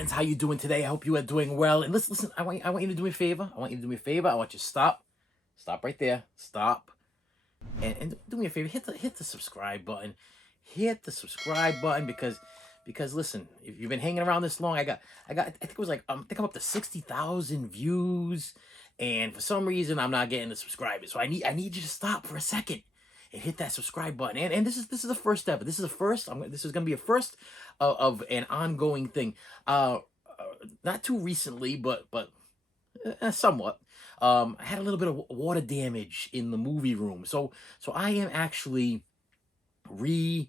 friends, how you doing today? I hope you are doing well. And listen, I want you to do me a favor. I want you to do me a favor. I want you to stop right there, stop, and do me a favor. Hit the subscribe button. Hit the subscribe button because listen, if you've been hanging around this long, I think it was like I think I'm up to 60,000 views, and for some reason I'm not getting the subscribers. So I need you to stop for a second and hit that subscribe button. And this is the first step. This is the first. This is gonna be a first of an ongoing thing. Not too recently, but somewhat. I had a little bit of water damage in the movie room, so I am actually rebuilding.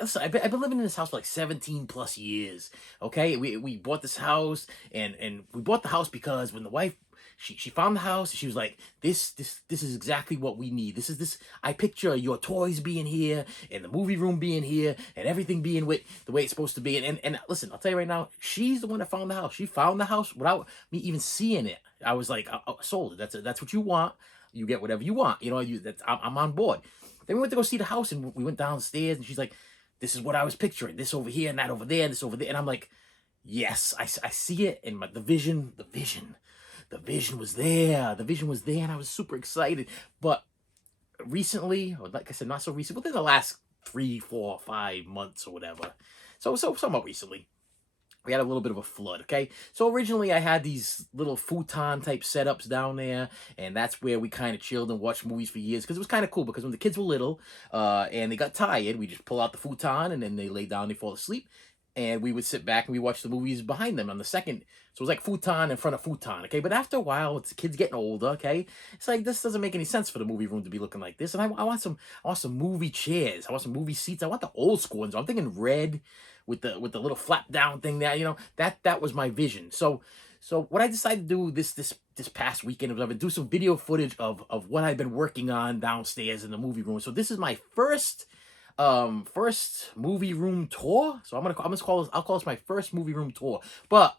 Listen, I've been living in this house for like 17 plus years. Okay, we bought this house, and we bought the house because when the wife she found the house, she was like, this is exactly what we need. This I picture your toys being here and the movie room being here and everything being with the way it's supposed to be. And listen, I'll tell you right now, she's the one that found the house. She found the house without me even seeing it. I was like, I sold it. That's what you want. You get whatever you want. You know, I'm on board. Then we went to go see the house, and we went downstairs, and she's like, this is what I was picturing. This over here, and that over there, and this over there. And I'm like, yes, I see it. And the vision was there. The vision was there, and I was super excited. But recently, or like I said, not so recent, within the last 3, 4, 5 months or whatever. So somewhat recently, we had a little bit of a flood, okay? So originally I had these little futon type setups down there, and that's where we kind of chilled and watched movies for years, because it was kind of cool, because when the kids were little and they got tired, we just pull out the futon, and then they lay down, they fall asleep, and we would sit back and we watch the movies behind them on the second. So it was like futon in front of futon, okay? But after a while, it's the kids getting older, okay? It's like, this doesn't make any sense for the movie room to be looking like this. And I want some movie chairs. I want some movie seats. I want the old school ones. I'm thinking red with the little flap down thing there. You know, that was my vision. So what I decided to do this past weekend was I would do some video footage of what I've been working on downstairs in the movie room. So this is my first movie room tour. So I'll call this my first movie room tour. But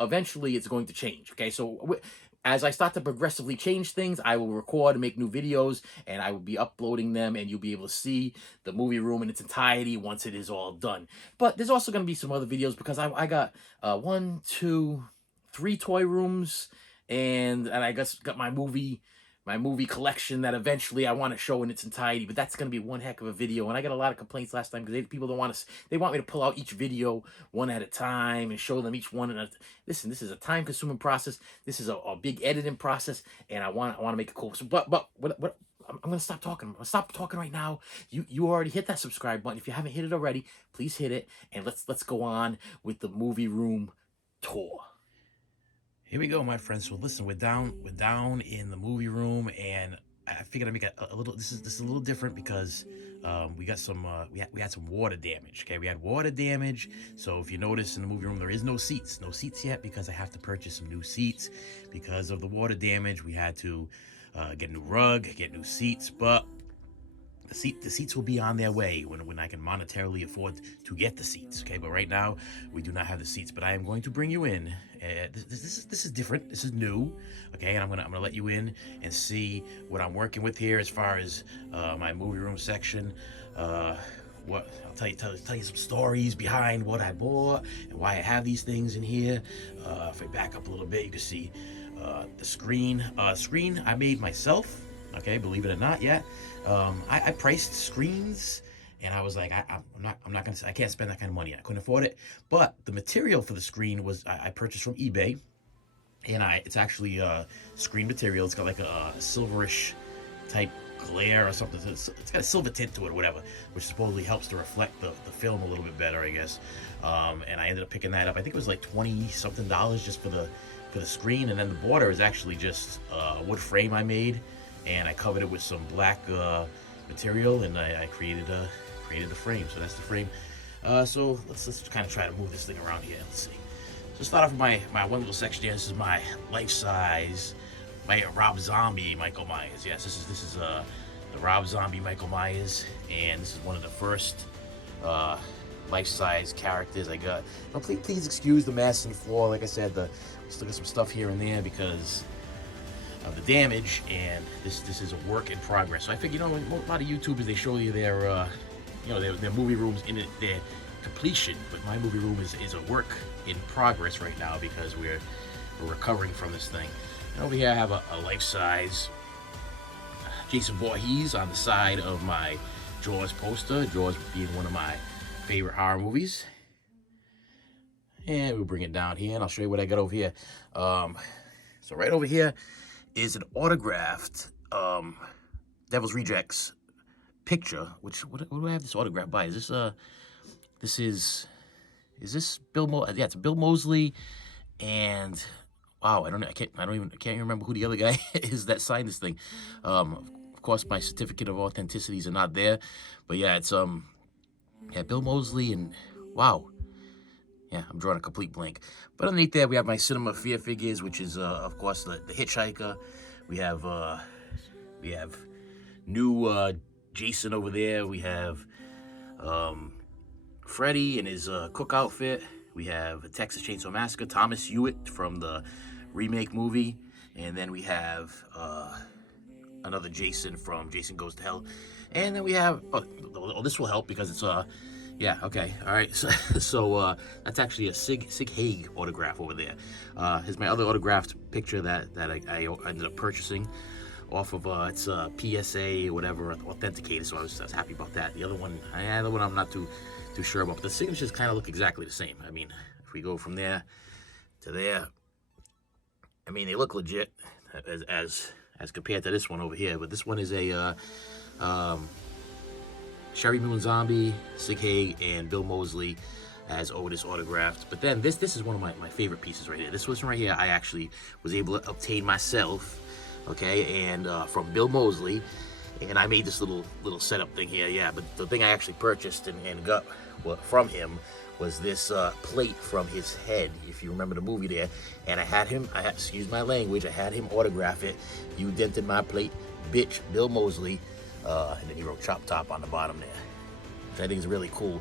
eventually it's going to change. Okay, so as I start to progressively change things, I will record and make new videos, and I will be uploading them, and you'll be able to see the movie room in its entirety once it is all done. But there's also going to be some other videos, because I got 1, 2, 3 toy rooms, and I got my movie collection that eventually I want to show in its entirety. But that's going to be one heck of a video. And I got a lot of complaints last time, because people don't want to. They want me to pull out each video one at a time and show them each one. And listen, this is a time-consuming process. This is a big editing process, and I want to make it cool. So, but what I'm going to stop talking. I'm going to stop talking right now. You already hit that subscribe button. If you haven't hit it already, please hit it, and let's go on with the movie room tour. Here we go, my friends. So listen, we're down in the movie room, and I figured I'd make a little. This is a little different, because we got some we had some water damage. Okay, we had water damage. So if you notice in the movie room, there is no seats yet, because I have to purchase some new seats because of the water damage. We had to get a new rug, get new seats, but the seats will be on their way when I can monetarily afford to get the seats. Okay, but right now we do not have the seats. But I am going to bring you in. This is different. This is new. Okay, and I'm gonna let you in and see what I'm working with here as far as my movie room section. What I'll tell you some stories behind what I bought and why I have these things in here. If I back up a little bit, you can see the screen. Screen I made myself. Okay, believe it or not, yeah. I priced screens, and I was like, I can't spend that kind of money. I couldn't afford it. But the material for the screen was I purchased from eBay, and it's actually screen material. It's got like a silverish type glare or something. It's got a silver tint to it or whatever, which supposedly helps to reflect the film a little bit better, I guess. And I ended up picking that up. I think it was like $20-something just for the screen, and then the border is actually just a wood frame I made. And I covered it with some black material, and I created the frame. So that's the frame. So let's kind of try to move this thing around here. Let's see. So start off with my one little section here. This is my life-size, my Rob Zombie Michael Myers. Yes, this is the Rob Zombie Michael Myers, and this is one of the first life-size characters I got. Now, please excuse the mess on the floor. Like I said, we still got some stuff here and there because of the damage, and this is a work in progress. So I figure, a lot of YouTubers, they show you their movie rooms in completion, but my movie room is a work in progress right now because we're recovering from this thing. And over here I have a life-size Jason Voorhees on the side of my Jaws poster, Jaws being one of my favorite horror movies. And we'll bring it down here, and I'll show you what I got over here. So right over here is an autographed Devil's Rejects picture. What do I have this autographed by? Is this is this Bill yeah, it's Bill Moseley, and wow, I can't even remember who the other guy is that signed this thing. Of course, my certificate of authenticities are not there, but yeah, it's yeah, Bill Moseley, and wow. Yeah, I'm drawing a complete blank. But underneath there, we have my Cinema Fear figures, which is, of course, the Hitchhiker. We have new Jason over there. We have Freddy in his cook outfit. We have a Texas Chainsaw Massacre, Thomas Hewitt from the remake movie. And then we have another Jason from Jason Goes to Hell. And then we have, oh, this will help because it's, yeah, okay, all right, so that's actually a Sig Haig autograph over there. Here's my other autographed picture that I ended up purchasing off of, it's PSA, whatever, authenticated, so I was happy about that. The other one I'm not too sure about, but the signatures kind of look exactly the same. I mean, if we go from there to there, I mean, they look legit as compared to this one over here, but this one is a, Sherry Moon Zombie, Sig Haig, and Bill Moseley as Otis autographed. But then this is one of my favorite pieces right here. This one right here I actually was able to obtain myself, okay, and from Bill Moseley, and I made this little setup thing here, yeah. But the thing I actually purchased and got from him was this plate from his head, if you remember the movie there. And I had him, excuse my language, I had him autograph it. "You dented my plate, bitch, Bill Moseley." And then he wrote "Chop Top" on the bottom there, which I think is really cool.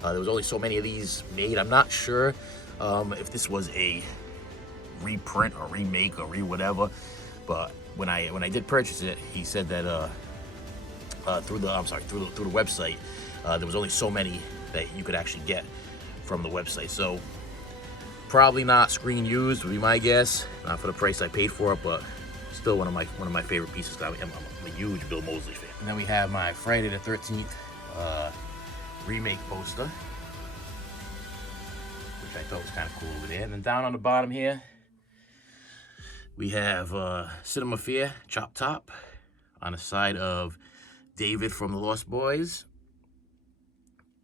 There was only so many of these made. I'm not sure if this was a reprint or remake or whatever, but when I did purchase it, he said that through the website, there was only so many that you could actually get from the website. So probably not screen used would be my guess, not for the price I paid for it, but still one of my favorite pieces. I'm a huge Bill Moseley fan. And then we have my Friday the 13th remake poster, which I thought was kind of cool over there. And then down on the bottom here, we have Cinema Fear, Chop Top, on the side of David from the Lost Boys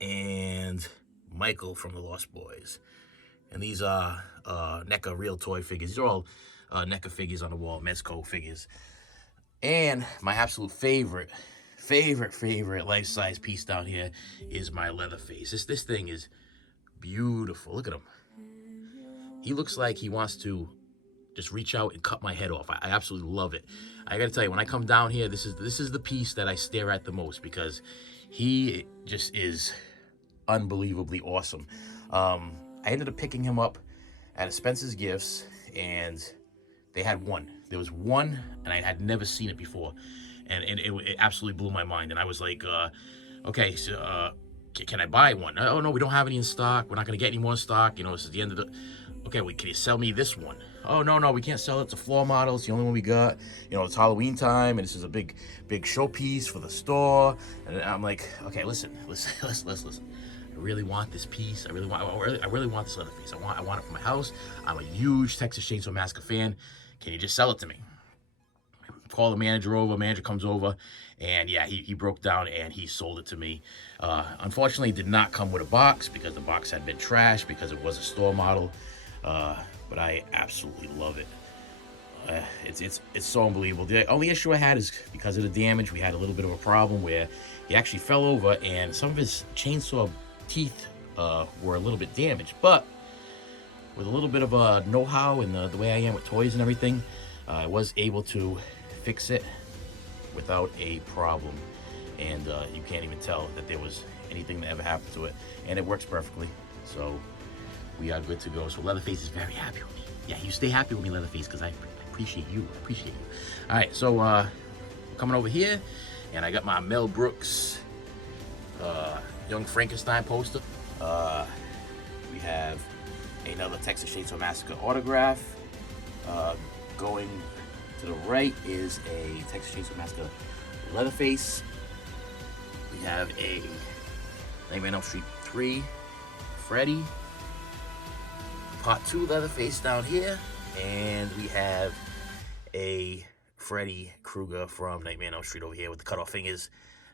and Michael from the Lost Boys. And these are NECA real toy figures. These are all NECA figures on the wall, Mezco figures. And my absolute favorite life-size piece down here is my Leatherface. This thing is beautiful. Look at him. He looks like he wants to just reach out and cut my head off. I absolutely love it. I gotta tell you, when I come down here, this is the piece that I stare at the most because he just is unbelievably awesome. I ended up picking him up at Spencer's Gifts, and they had one. There was one, and I had never seen it before, and it absolutely blew my mind. And I was like, okay, so can I buy one? Oh no, we don't have any in stock. We're not gonna get any more in stock. You know, this is the end of the. Okay, wait, can you sell me this one? Oh no, we can't sell it. It's a floor model. It's the only one we got. You know, it's Halloween time, and this is a big showpiece for the store. And I'm like, okay, listen. I really want this piece. I really want this Leatherface. I want it for my house. I'm a huge Texas Chainsaw Massacre fan. Can you just sell it to me? Call the manager over. Manager comes over, and yeah, he broke down and he sold it to me. Unfortunately, it did not come with a box because the box had been trashed because it was a store model. But I absolutely love it. It's so unbelievable. The only issue I had is because of the damage. We had a little bit of a problem where he actually fell over and some of his chainsaw teeth were a little bit damaged. But with a little bit of know-how and the way I am with toys and everything, I was able to fix it without a problem. And you can't even tell that there was anything that ever happened to it. And it works perfectly. So we are good to go. So Leatherface is very happy with me. Yeah, you stay happy with me, Leatherface, because I appreciate you. All right, so we're coming over here, and I got my Mel Brooks Young Frankenstein poster. We have another Texas Chainsaw Massacre autograph. Going to the right is a Texas Chainsaw Massacre Leatherface. We have a Nightmare on Elm Street 3 Freddy. Part 2 Leatherface down here. And we have a Freddy Krueger from Nightmare on Elm Street over here with the cut off fingers.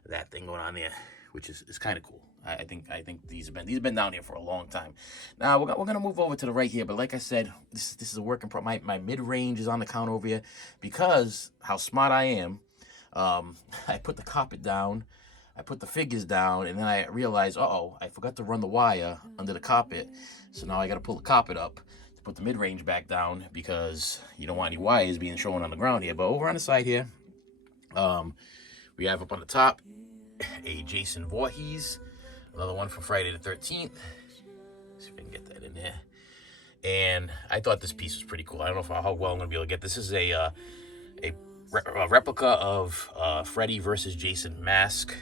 That thing going on there, which is kind of cool. I think these have been down here for a long time. Now we're gonna move over to the right here, but like I said, this is a work in progress. My mid range is on the counter over here because how smart I am. I put the carpet down, I put the figures down, and then I realized, I forgot to run the wire under the carpet. So now I got to pull the carpet up to put the mid range back down because you don't want any wires being shown on the ground here. But over on the side here, we have up on the top a Jason Voorhees. Another one from Friday the 13th. See if I can get that in there. And I thought this piece was pretty cool. I don't know how well I'm going to be able to get this. This is a replica of Freddy versus Jason mask.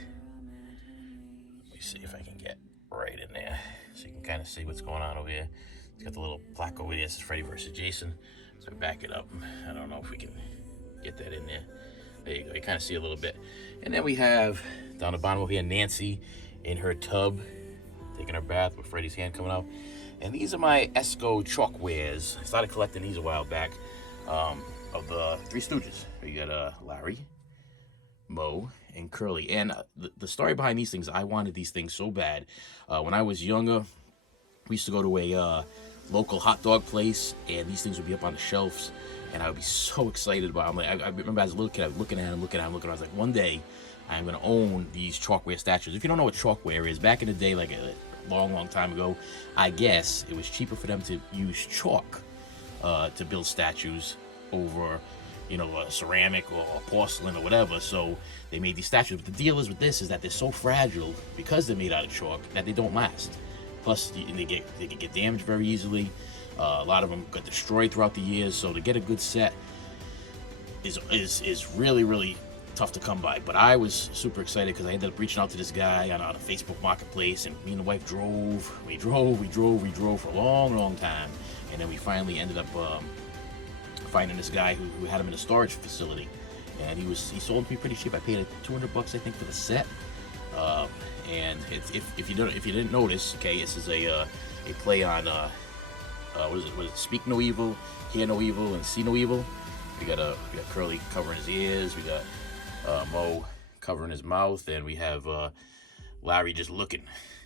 Let me see if I can get right in there so you can kind of see what's going on over here. It's got the little plaque over there. This is Freddy versus Jason. So back it up. I don't know if we can get that in there. There you go. You kind of see a little bit. And then we have down the bottom over here Nancy in her tub, taking her bath with Freddy's hand coming out. And these are my Esco chalkwares. I started collecting these a while back of the Three Stooges. You got Larry, Moe, and Curly. And the story behind these things, I wanted these things so bad. When I was younger, we used to go to a local hot dog place, and these things would be up on the shelves, and I would be so excited about them. I remember as a little kid, I was looking at them. I was like, one day, I'm going to own these chalkware statues. If you don't know what chalkware is, back in the day, like a long time ago, I guess it was cheaper for them to use chalk to build statues over, ceramic or porcelain or whatever. So they made these statues. But the deal is with this is that they're so fragile because they're made out of chalk that they don't last. Plus, they can get damaged very easily. A lot of them got destroyed throughout the years. So to get a good set is really, really tough to come by. But I was super excited because I ended up reaching out to this guy on a Facebook marketplace, and me and the wife drove. We drove for a long time, and then we finally ended up finding this guy who had him in a storage facility, and he sold to me pretty cheap. I paid $200, I think, for the set. And if you didn't notice, okay, this is a play on what is it? Speak No Evil, Hear No Evil, and See No Evil. We got Curly covering his ears. We got Moe covering his mouth, and we have Larry just looking.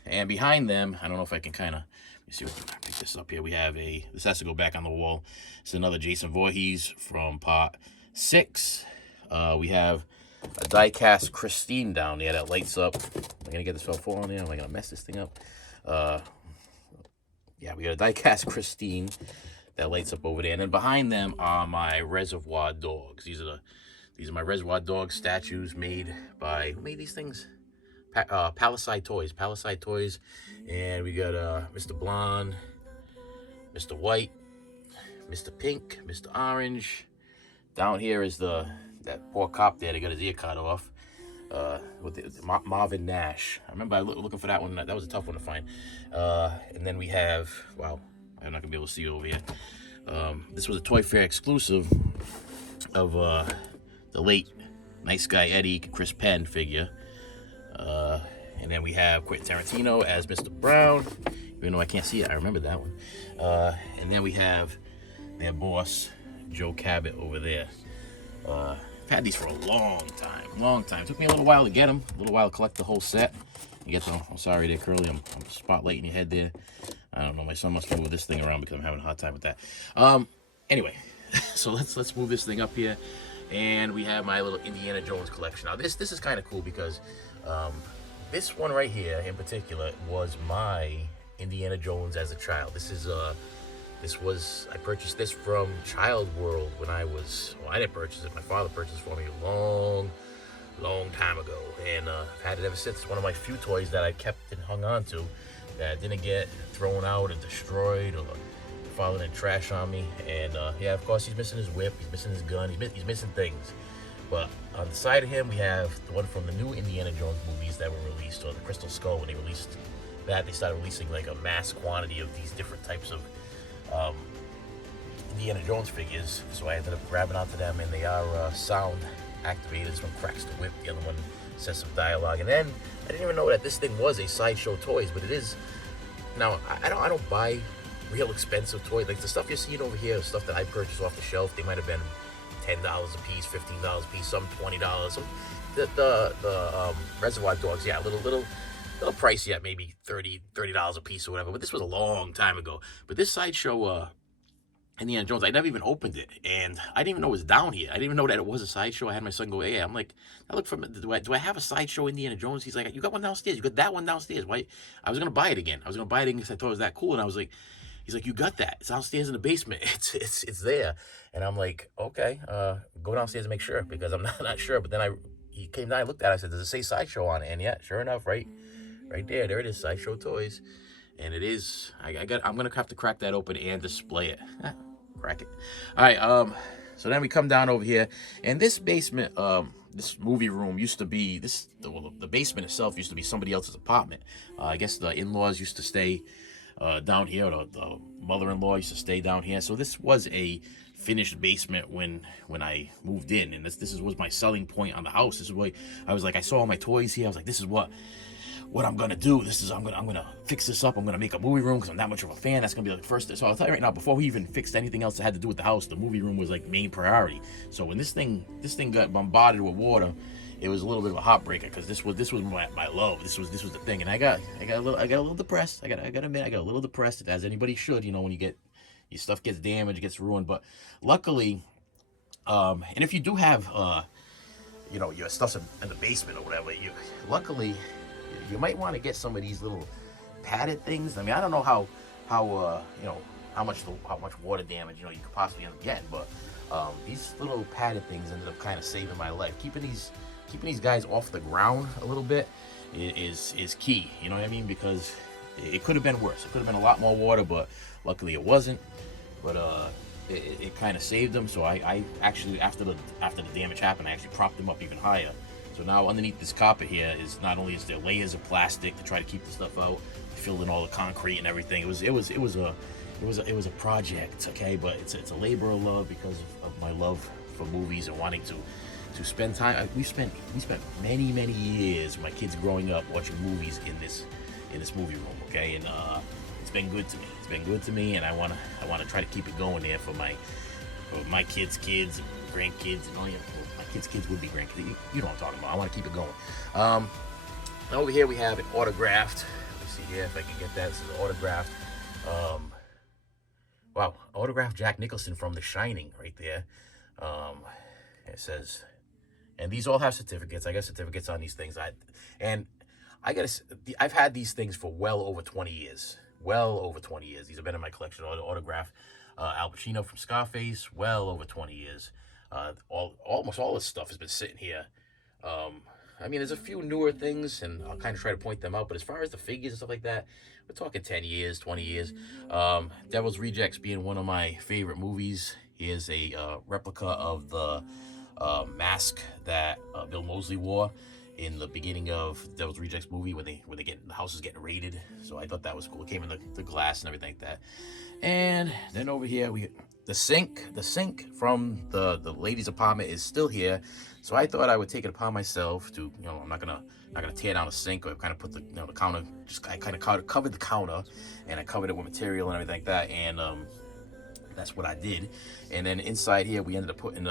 And behind them, I don't know if I can kind of, let me see if I can pick this up here. We have this has to go back on the wall. It's another Jason Voorhees from part 6. We have a die-cast Christine down there that lights up. Am I going to get this all fall on there? Am I going to mess this thing up? Yeah, we got a die-cast Christine that lights up over there. And then behind them are my Reservoir Dogs. These are my Reservoir Dog statues made by, who made these things? Palisade Toys. And we got Mr. Blonde, Mr. White, Mr. Pink, Mr. Orange. Down here is that poor cop there that got his ear cut off. With Marvin Nash. I remember looking for that one. That was a tough one to find. And then we have, wow, I'm not going to be able to see it over here. This was a Toy Fair exclusive of the late Nice Guy Eddie Chris Penn figure. And then we have Quentin Tarantino as Mr. Brown. Even though I can't see it, I remember that one. And then we have their boss, Joe Cabot, over there. I've had these for a long time. Took me a little while to get them, a little while to collect the whole set. You get them. I'm sorry there, Curly. I'm spotlighting your head there. I don't know. My son must move this thing around because I'm having a hard time with that. Anyway, so let's move this thing up here, and we have my little Indiana Jones collection. Now this is kind of cool because this one right here in particular was my Indiana Jones as a child. I purchased this from Child World when I didn't purchase it. My father purchased it for me a long time ago, and I've had it ever since. It's one of my few toys that I kept and hung on to that didn't get thrown out or destroyed or fallen in trash on me. And yeah, of course, he's missing his whip, he's missing his gun, he's missing things. But on the side of him, we have the one from the new Indiana Jones movies that were released, or the Crystal Skull when they released that, they started releasing like a mass quantity of these different types of Indiana Jones figures. So I ended up grabbing onto them, and they are sound activated. This one cracks the whip, the other one says some dialogue. And then I didn't even know that this thing was a Sideshow Toys, but it is. Now I don't buy real expensive toys. Like the stuff you're seeing over here, stuff that I purchased off the shelf, they might have been $10 a piece, $15 a piece, some $20. Some the Reservoir Dogs, yeah, little pricey at maybe $30 a piece or whatever. But this was a long time ago. But this Sideshow Indiana Jones, I never even opened it, and I didn't even know it was down here. I didn't even know that it was a Sideshow. I had my son go, "Hey," I'm like, I look from, do I have a Sideshow Indiana Jones? He's like, "You got one downstairs. You got that one downstairs." Why? I was gonna buy it again. Because I thought it was that cool, and I was like, he's like, "You got that? It's downstairs in the basement. It's there." And I'm like, "Okay, go downstairs and make sure," because I'm not sure. But then he came down, I looked at it, I said, "Does it say Sideshow on it?" And yeah, sure enough, right there it is, Sideshow Toys. And it is, I'm gonna have to crack that open and display it. Crack it. All right, so then we come down over here, and this basement, this movie room used to be, the basement itself used to be somebody else's apartment. I guess the in-laws used to stay down here, or the mother-in-law used to stay down here. So this was a finished basement when I moved in, and this was my selling point on the house. This is what I was like, I saw all my toys here. I was like, this is what I'm gonna do. I'm gonna fix this up. I'm gonna make a movie room because I'm that much of a fan. That's gonna be like the first. So I'll tell you right now, before we even fixed anything else that had to do with the house, the movie room was like main priority. So when this thing got bombarded with water, it was a little bit of a heartbreaker, because this was my love. This was the thing, and I got a little depressed. I gotta admit, I got a little depressed, as anybody should. You know, when your stuff gets damaged, gets ruined. But luckily, and if you do have your stuff's in the basement or whatever, luckily you might want to get some of these little padded things. I mean, I don't know how much water damage you could possibly end up getting, but these little padded things ended up kind of saving my life. Keeping these guys off the ground a little bit is key. You know what I mean? Because it could have been worse. It could have been a lot more water, but luckily it wasn't. But it kind of saved them. So I actually, after the damage happened, I actually propped them up even higher. So now underneath this carpet here is not only is there layers of plastic to try to keep the stuff out, filled in all the concrete and everything. It was a project, okay? But it's a labor of love because of my love for movies and wanting to spend time. We spent many years, my kids growing up, watching movies in this movie room, okay? And it's been good to me. It's been good to me, and I wanna try to keep it going there for my kids' kids, and grandkids, and all my kids would be grandkids. You know what I'm talking about. I want to keep it going. Over here we have an autographed. Let's see here if I can get that. This is autographed. Wow, autographed Jack Nicholson from The Shining right there. It says, and these all have certificates. I got certificates on these things. I've had these things for well over 20 years. Well over 20 years. These have been in my collection. Autographed Al Pacino from Scarface. Well over 20 years. Almost all this stuff has been sitting here. I mean, there's a few newer things, and I'll kind of try to point them out. But as far as the figures and stuff like that, we're talking 10 years, 20 years. Devil's Rejects being one of my favorite movies. Here's a replica of the mask that Bill Moseley wore in the beginning of Devil's Rejects movie when the house is getting raided. So I thought that was cool. It came in the glass and everything like that. And then over here the sink from the lady's apartment is still here. So I thought I would take it upon myself to, I'm not gonna tear down the sink or kind of put the counter. I kind of covered the counter, and I covered it with material and everything like that. And that's what I did. And then inside here we ended up putting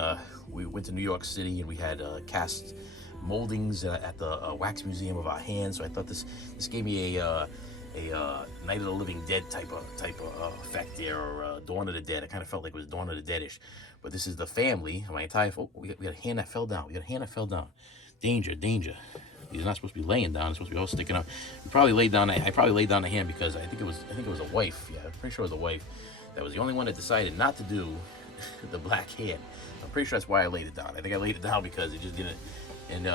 we went to New York City, and we had cast moldings at the wax museum of our hands. So I thought this gave me a Night of the Living Dead type of effect there, or Dawn of the Dead. I kind of felt like it was Dawn of the Deadish. But this is the family, my entire we got a hand that fell down. Danger. He's not supposed to be laying down. It's supposed to be all sticking up. I probably laid down the hand because I think it was a wife. Yeah, I'm pretty sure it was a wife. That was the only one that decided not to do the black hand. I'm pretty sure that's why I laid it down. I think I laid it down because it just didn't. And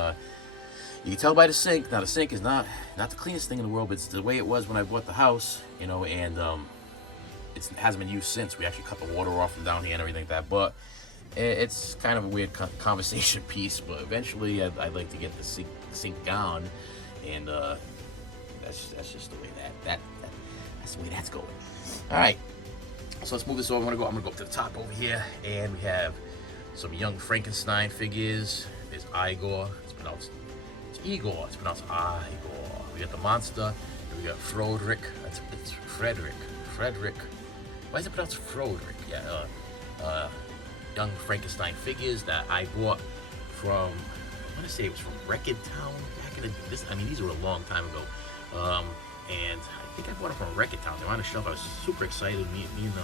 you can tell by the sink. Now the sink is not the cleanest thing in the world, but it's the way it was when I bought the house, and it hasn't been used since. We actually cut the water off from down here and everything like that. But it's kind of a weird conversation piece. But eventually, I'd like to get the sink gone, and That's just the way that's the way that's going. All right, so let's move this over. I'm gonna go up to the top over here, and we have some young Frankenstein figures. There's Igor. It's Igor. It's pronounced Igor. We got the monster. And we got Froderick. It's Frederick. Why is it pronounced Froderick? Yeah. Young Frankenstein figures that I bought from, I want to say it was from Wreck-It Town back in the, these were a long time ago. And I think I bought them from Wreck-It Town. They were on the shelf. I was super excited. Me and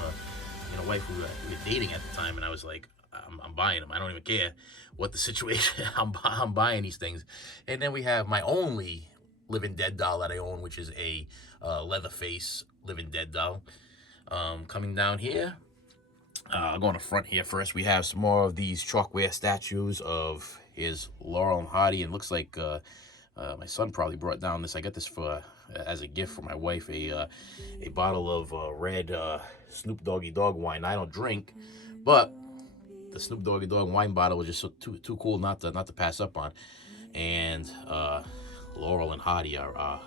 my wife, we were dating at the time, and I was like, I'm buying them. I don't even care what the situation. I'm buying these things. And then we have my only Living Dead doll that I own, which is a Leatherface Living Dead doll. Coming down here, I'll go on the front here first. We have some more of these chalkware statues of his Laurel and Hardy. And it looks like my son probably brought down this. I got this for as a gift for my wife, a bottle of red Snoop Doggy Dogg wine. I don't drink, but the Snoop Doggy Dogg wine bottle was just too cool not to pass up on. And Laurel and Hardy are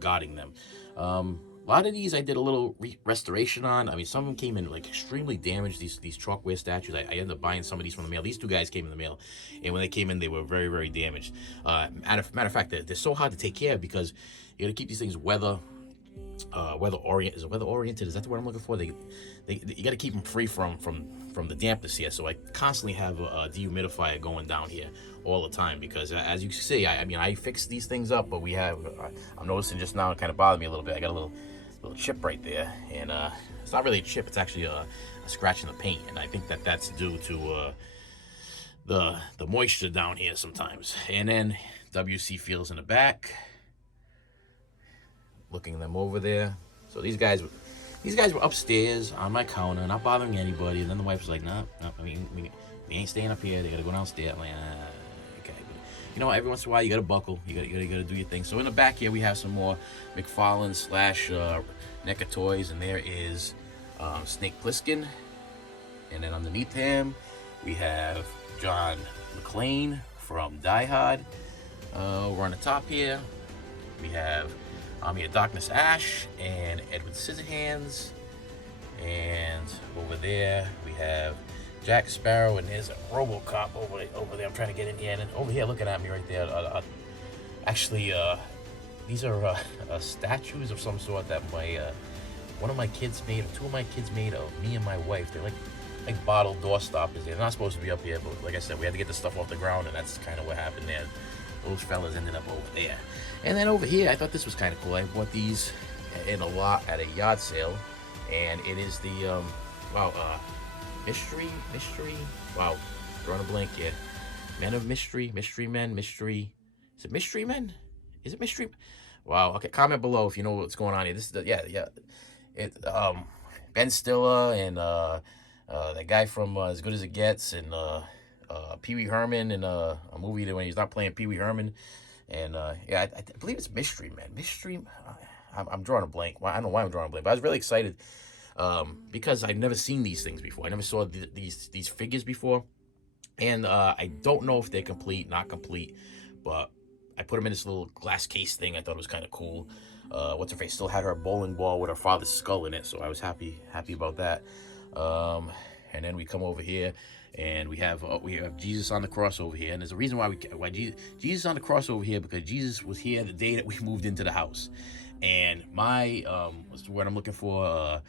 guarding them. A lot of these I did a little restoration on. Some of them came in like extremely damaged, these chalkware statues. I ended up buying some of these from the mail. These two guys came in the mail, and when they came in, they were very, very damaged. Matter of fact, they're so hard to take care of because you got to keep these things weather oriented. Is it weather oriented? Is that the word I'm looking for? You got to keep them free from the dampness here. So I constantly have a dehumidifier going down here all the time because, as you see, I fix these things up, but we have. I'm noticing just now it kind of bothered me a little bit. I got a little chip right there, and it's not really a chip. It's actually a scratch in the paint, and I think that's due to the moisture down here sometimes. And then WC Fields in the back. Looking them over there. So these guys were upstairs on my counter, not bothering anybody. And then the wife was like, "No, we ain't staying up here. They gotta go downstairs." I'm like, okay. But, every once in a while you gotta buckle. You gotta do your thing. So in the back here we have some more McFarlane / NECA toys, and there is Snake Plissken. And then underneath him we have John McClane from Die Hard. We're on the top here. We have Army of Darkness Ash and Edward Scissorhands. And over there we have Jack Sparrow, and there's a RoboCop over there. I'm trying to get in here, and then over here looking at me right there. Actually, these are statues of some sort that one of my kids made, or two of my kids made of me and my wife. They're like bottle door stoppers. They're not supposed to be up here, but like I said, we had to get the stuff off the ground, and that's kind of what happened there. Those fellas ended up over there. And then over here, I thought this was kind of cool. I bought these in a lot at a yard sale, and it is the mystery. Wow, drawing a blank here. Men of Mystery, Mystery Men, Mystery. Is it Mystery Men? Is it Mystery? Wow. Okay, comment below if you know what's going on here. This is It Ben Stiller and that guy from As Good as It Gets, and Pee Wee Herman in a movie when he's not playing Pee Wee Herman. And I believe it's Mystery Man. I'm drawing a blank. I don't know why I'm drawing a blank, but I was really excited because I'd never seen these things before. I never saw these figures before, and I don't know if they're complete, not complete, but I put them in this little glass case thing. I thought it was kind of cool. What's her face still had her bowling ball with her father's skull in it, so I was happy about that. And then we come over here, and we have Jesus on the cross over here. And there's a reason why Jesus on the cross over here, because Jesus was here the day that we moved into the house. And my what's the word I'm looking for?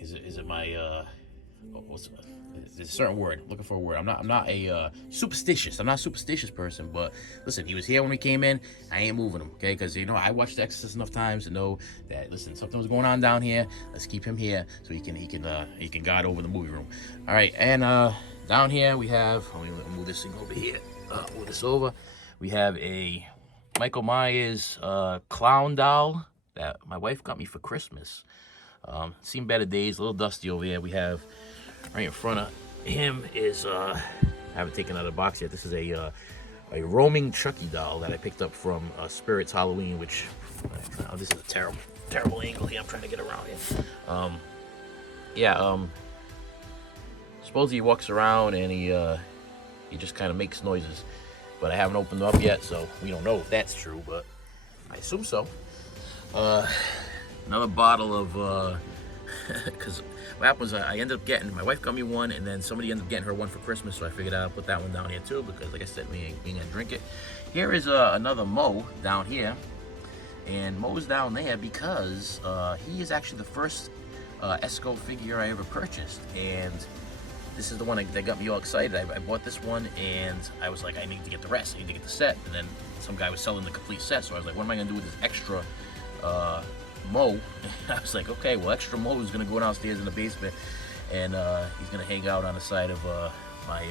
Is it my there's a certain word. Looking for a word. I'm not a superstitious. I'm not a superstitious person, but listen, he was here when we came in. I ain't moving him, okay? Because I watched The Exorcist enough times to know that, listen, something was going on down here. Let's keep him here so he can guard over the movie room. All right, and down here we have. Let me move this thing over here. Move this over. We have a Michael Myers clown doll that my wife got me for Christmas. Seen better days. A little dusty over here. We have. Right in front of him is, I haven't taken out of the box yet. This is a roaming Chucky doll that I picked up from Spirit's Halloween, which, this is a terrible angle here. I'm trying to get around here. Supposedly he walks around and he just kind of makes noises, but I haven't opened them up yet, so we don't know if that's true, but I assume so. Another bottle of, because what happened was I ended up getting, my wife got me one, and then somebody ended up getting her one for Christmas, so I figured I'd put that one down here too, because like I said, we ain't gonna drink it. Here is another Mo down here, and Mo's down there because he is actually the first Esco figure I ever purchased, and this is the one that got me all excited. I bought this one, and I was like, I need to get the rest. I need to get the set. And then some guy was selling the complete set, so I was like, what am I gonna do with this extra Mo? I was like, okay, well, extra Mo is gonna go downstairs in the basement, and he's gonna hang out on the side of my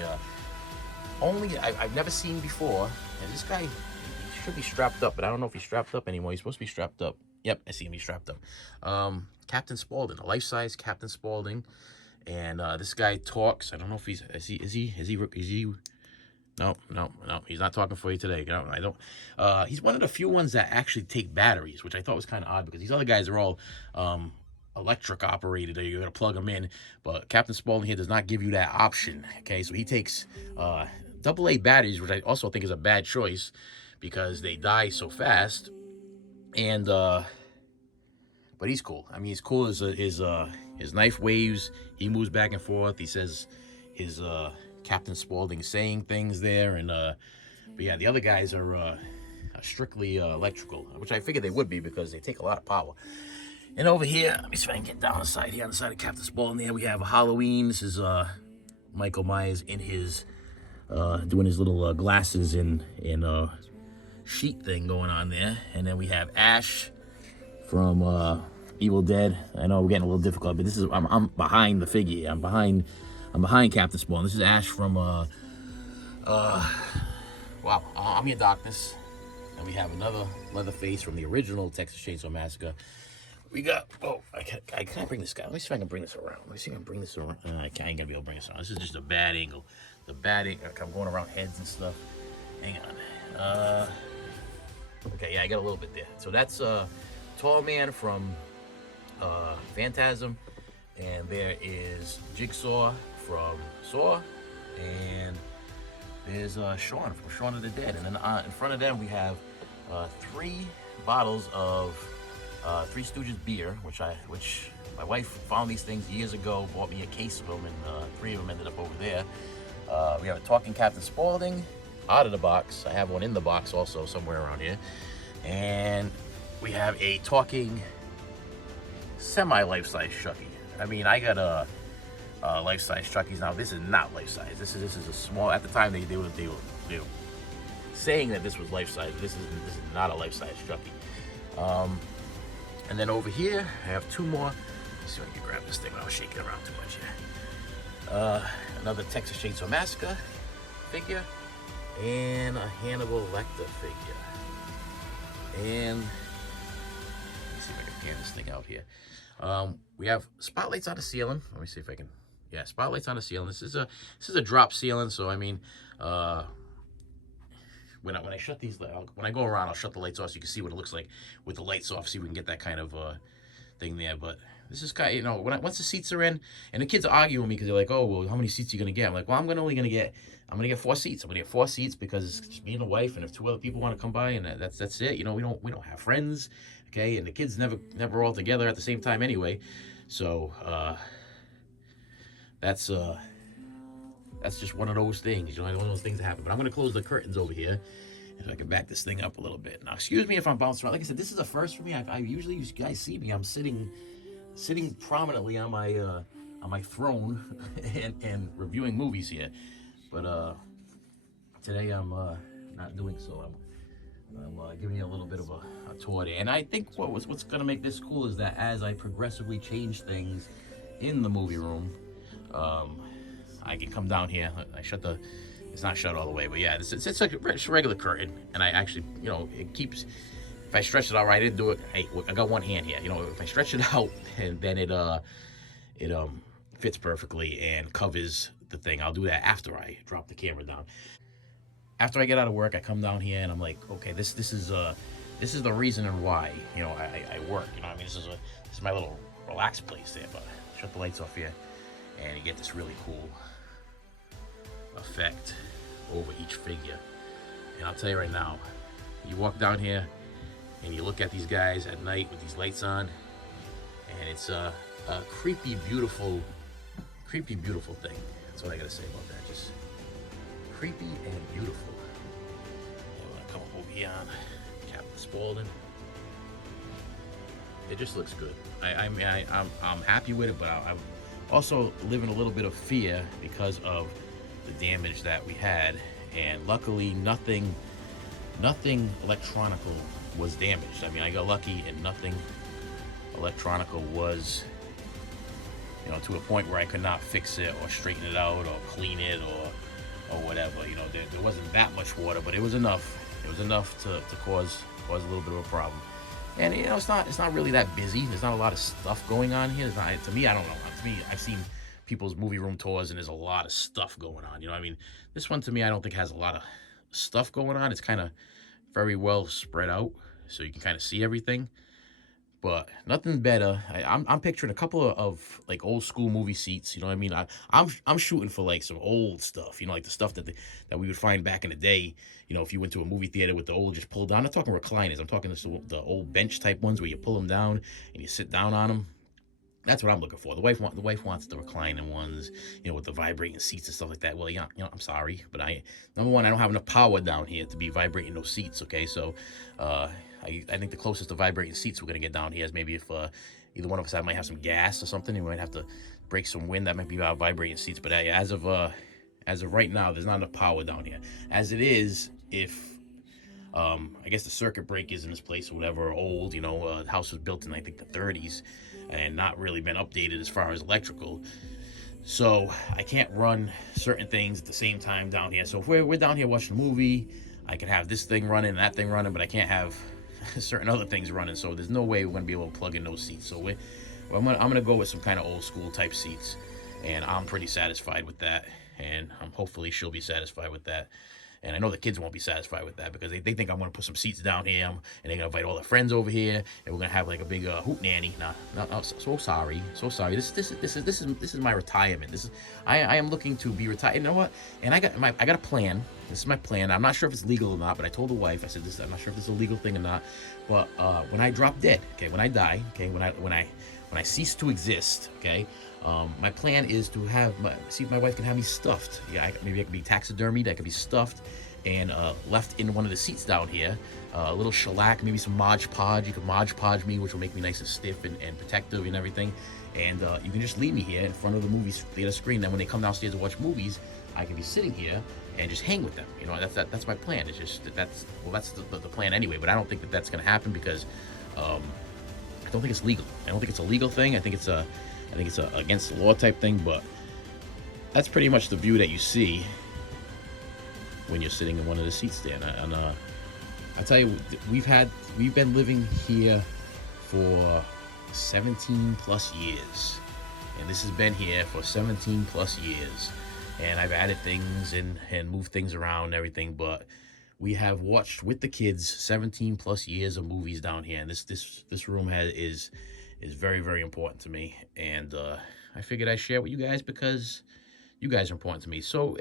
I've never seen before. And this guy, he should be strapped up, but I don't know if he's strapped up anymore. He's supposed to be strapped up. Yep, I see him. He's strapped up. Captain Spaulding, a life-size Captain Spaulding. And this guy talks. I don't know if he's is he no, he's not talking for you today. No, I don't. He's one of the few ones that actually take batteries, which I thought was kind of odd, because these other guys are all electric operated, or you gotta plug them in. But Captain Spaulding here does not give you that option. Okay, so he takes AA batteries, which I also think is a bad choice because they die so fast. And but he's cool. I mean, he's cool. His knife waves. He moves back and forth. He says his Captain Spaulding saying things there. And but yeah, the other guys are strictly electrical, which I figured they would be because they take a lot of power. And over here, let me see if I can get down the side here. On the side of Captain Spaulding there, we have Halloween. This is Michael Myers in his doing his little glasses and sheet thing going on there. And then we have Ash from Evil Dead. I know we're getting a little difficult, but this is I'm behind the figure. I'm behind Captain Spaulding. This is Ash from wow, Army of Darkness. And we have another Leatherface from the original Texas Chainsaw Massacre. We got, I can't bring this guy. Let me see if I can bring this around. Let me see if I can bring this around. I ain't gonna be able to bring this around. This is just a bad angle. The bad angle. I'm going around heads and stuff. Hang on. Okay, yeah, I got a little bit there. So that's Tall Man from Phantasm, and there is Jigsaw from Saw, and there's Shaun from Shaun of the Dead. And then in front of them we have 3 bottles of Three Stooges beer, which my wife found these things years ago, bought me a case of them, and 3 of them ended up over there. We have a Talking Captain Spaulding out of the box. I have one in the box also somewhere around here. And we have a talking semi-life-size Chucky. I mean, I got a life-size Chucky's now. This is not life-size. This is a small. At the time, they were saying that this was life-size. This is not a life-size Chucky. And then over here, I have 2 more. Let's see if I can grab this thing without shaking around too much here. Another Texas Chainsaw Massacre figure, and a Hannibal Lecter figure. And let's see if I can pan this thing out here. We have spotlights on the ceiling. Let me see if I can. Yeah, spotlights on the ceiling. This is a drop ceiling, so I mean, when I shut these, when I go around, I'll shut the lights off so you can see what it looks like with the lights off. See if we can get that kind of thing there. But this is kind of, you know, once the seats are in, and the kids argue with me because they're like, oh, well, how many seats are you gonna get? I'm like, well, I'm gonna get 4 seats. I'm gonna get 4 seats because it's just me and the wife, and if 2 other people want to come by, and that's it. You know, we don't have friends, okay? And the kids never all together at the same time anyway. So that's just one of those things, you know, one of those things that happen. But I'm gonna close the curtains over here, if I can back this thing up a little bit. Now, excuse me if I'm bouncing around. Like I said, this is a first for me. I usually, you guys see me, I'm sitting prominently on my throne and reviewing movies here. But today I'm not doing so. I'm giving you a little bit of a tour there. And I think what's gonna make this cool is that as I progressively change things in the movie room, I can come down here. I shut the, it's not shut all the way, but yeah, it's like a regular curtain, and I actually, you know, it keeps. If I stretch it out right, I didn't do it. I got one hand here. You know, if I stretch it out, and then it fits perfectly and covers the thing. I'll do that after I drop the camera down. After I get out of work, I come down here and I'm like, okay, this is the reason and why, you know, I work. You know, I mean, this is my little relaxed place there. But shut the lights off here, and you get this really cool effect over each figure. And I'll tell you right now, you walk down here, and you look at these guys at night with these lights on, and it's a creepy, beautiful thing. That's what I gotta say about that. Just creepy and beautiful. I'm gonna come up over here on Captain Spaulding. It just looks good. I'm happy with it, but I'm also living a little bit of fear because of the damage that we had. And luckily, nothing electronical was damaged. I mean, I got lucky, and nothing electronical was, you know, to a point where I could not fix it or straighten it out or clean it or whatever. You know, there wasn't that much water, but it was enough. It was enough to cause a little bit of a problem. And you know, it's not really that busy. There's not a lot of stuff going on here. It's not, to me, I don't know. To me, I've seen people's movie room tours, and there's a lot of stuff going on. You know, I mean, this one to me, I don't think has a lot of stuff going on. It's kind of very well spread out, so you can kind of see everything. But nothing better. I'm picturing a couple of like old school movie seats. You know what I mean? I'm shooting for like some old stuff. You know, like the stuff that we would find back in the day. You know, if you went to a movie theater with the old just pull down. I'm not talking recliners. I'm talking the old bench type ones where you pull them down and you sit down on them. That's what I'm looking for. The wife wants the reclining ones, you know, with the vibrating seats and stuff like that. Well, yeah, you know, I'm sorry, but number one, I don't have enough power down here to be vibrating those seats. Okay, so I think the closest to vibrating seats we're gonna get down here is maybe if either one of us might have some gas or something, and we might have to break some wind. That might be our vibrating seats. But as of right now, there's not enough power down here. As it is, if I guess the circuit breakers in this place or whatever are old. You know, the house was built in I think the 30s and not really been updated as far as electrical. So I can't run certain things at the same time down here. So if we're down here watching a movie, I can have this thing running and that thing running, but I can't have certain other things running. So there's no way we're gonna be able to plug in those seats. So I'm gonna go with some kind of old school type seats, and I'm pretty satisfied with that. And hopefully she'll be satisfied with that. And I know the kids won't be satisfied with that because they think I'm going to put some seats down here, and they're going to invite all their friends over here, and we're going to have like a big hoot nanny. No, so sorry. This is my retirement. I am looking to be retired. You know what? And I got a plan. This is my plan. I'm not sure if it's legal or not, but I told the wife, I said I'm not sure if this is a legal thing or not. But when I drop dead, okay, when I die, okay, when I cease to exist, okay, my plan is to see if my wife can have me stuffed. Yeah, maybe I can be taxidermied. I could be stuffed and left in one of the seats down here. A little shellac, maybe some Mod Podge. You can Mod Podge me, which will make me nice and stiff and protective and everything. And you can just leave me here in front of the movie theater screen. Then when they come downstairs to watch movies, I can be sitting here and just hang with them. You know, that's my plan. It's just that's the plan anyway. But I don't think that's going to happen because I don't think it's legal. I don't think it's a legal thing. I think it's a against the law type thing. But that's pretty much the view that you see when you're sitting in one of the seats there. And I tell you, we've been living here for 17 plus years, and this has been here for 17 plus years. And I've added things and moved things around and everything, but we have watched with the kids 17 plus years of movies down here, and this room is very, very important to me. And I figured I'd share with you guys because you guys are important to me. So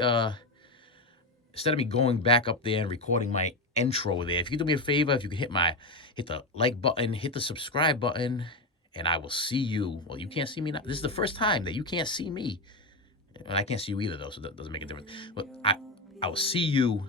instead of me going back up there and recording my intro there, if you do me a favor, if you could hit the like button, hit the subscribe button, and I will see you. Well, you can't see me now. This is the first time that you can't see me. And I can't see you either, though, so that doesn't make a difference. But I will see you